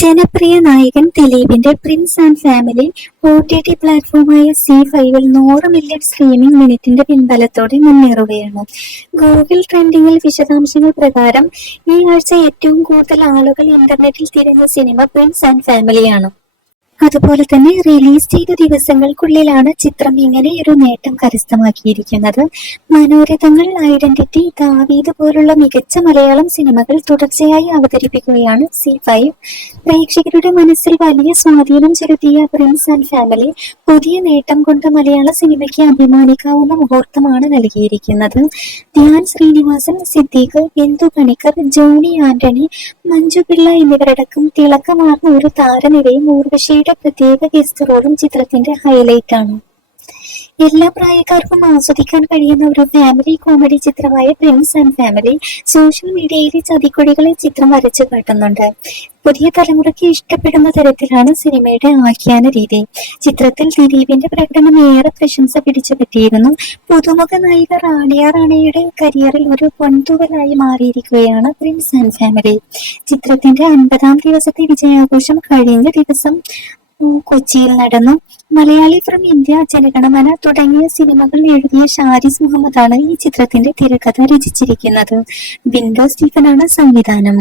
ജനപ്രിയ നായകൻ ദിലീപിന്റെ prince and family O T T പ്ലാറ്റ്ഫോമായ C ഫൈവിൽ നൂറ് മില്യൺ സ്ട്രീമിംഗ് മിനിറ്റിന്റെ പിൻബലത്തോടെ മുന്നേറുകയാണ്. ഗൂഗിൾ ട്രെൻഡിംഗിൽ വിശദാംശങ്ങൾ പ്രകാരം ഈ ആഴ്ച ഏറ്റവും കൂടുതൽ ആളുകൾ ഇന്റർനെറ്റിൽ തിരിഞ്ഞ സിനിമ പ്രിൻസ് ആൻഡ് ഫാമിലിയാണ്. അതുപോലെ തന്നെ റിലീസ് ചെയ്ത ദിവസങ്ങൾക്കുള്ളിലാണ് ചിത്രം ഇങ്ങനെ ഒരു നേട്ടം കരസ്ഥമാക്കിയിരിക്കുന്നത്. മനോരഥങ്ങൾ ഐഡന്റിറ്റി ദാവീദ് പോലുള്ള മികച്ച മലയാളം സിനിമകൾ തുടർച്ചയായി അവതരിപ്പിക്കുകയാണ് സി ഫൈവ് പ്രേക്ഷകരുടെ മനസ്സിൽ വലിയ സ്വാധീനം ചെലുത്തിയ പ്രിൻസ് ആൻഡ് ഫാമിലി പുതിയ നേട്ടം കൊണ്ട് മലയാള സിനിമയ്ക്ക് അഭിമാനിക്കാവുന്ന മുഹൂർത്തമാണ് നൽകിയിരിക്കുന്നത്. ധ്യാൻ ശ്രീനിവാസൻ സിദ്ദീഖ് ബിന്ദു പണിക്കർ ജോണി ആന്റണി മഞ്ജു പിള്ള എന്നിവരടക്കം തിളക്കമാർന്ന ഒരു താരനിരയും ഊർവശിയുടെ പ്രത്യേക ഗസ്റ്റ് റോളും ചിത്രത്തിന്റെ ഹൈലൈറ്റ് ആണ്. എല്ലാ പ്രായക്കാർക്കും ആസ്വദിക്കാൻ കഴിയുന്ന ഒരു ഫാമിലി കോമഡി ചിത്രമായ പ്രിൻസ് ആൻഡ് ഫാമിലി സോഷ്യൽ മീഡിയയിലെ ചതിക്കുഴികളെ ചിത്രം വരച്ചു കാട്ടുന്നുണ്ട്. പുതിയ തലമുറയ്ക്ക് ഇഷ്ടപ്പെടുന്ന തരത്തിലാണ് സിനിമയുടെ ആഖ്യാന രീതി. ചിത്രത്തിൽ ദിലീപിന്റെ പ്രകടനം ഏറെ പ്രശംസ പിടിച്ചു പറ്റിയിരുന്നു. പുതുമുഖ നായിക റാണിയ റാണിയുടെ കരിയറിൽ ഒരു പൊൻതൂവലായി മാറിയിരിക്കുകയാണ് പ്രിൻസ് ആൻഡ് ഫാമിലി ചിത്രത്തിന്റെ അൻപതാം ദിവസത്തെ വിജയാഘോഷം കഴിഞ്ഞ ദിവസം കൊച്ചിയിൽ നടന്നു. മലയാളി ഫ്രം ഇന്ത്യ ജനഗണമന തുടങ്ങിയ സിനിമകൾ എഴുതിയ ഷാരിസ് മുഹമ്മദാണ് ഈ ചിത്രത്തിന്റെ തിരക്കഥ രചിച്ചിരിക്കുന്നത്. ബിൻഡോ സ്റ്റീഫനാണ് സംവിധാനം.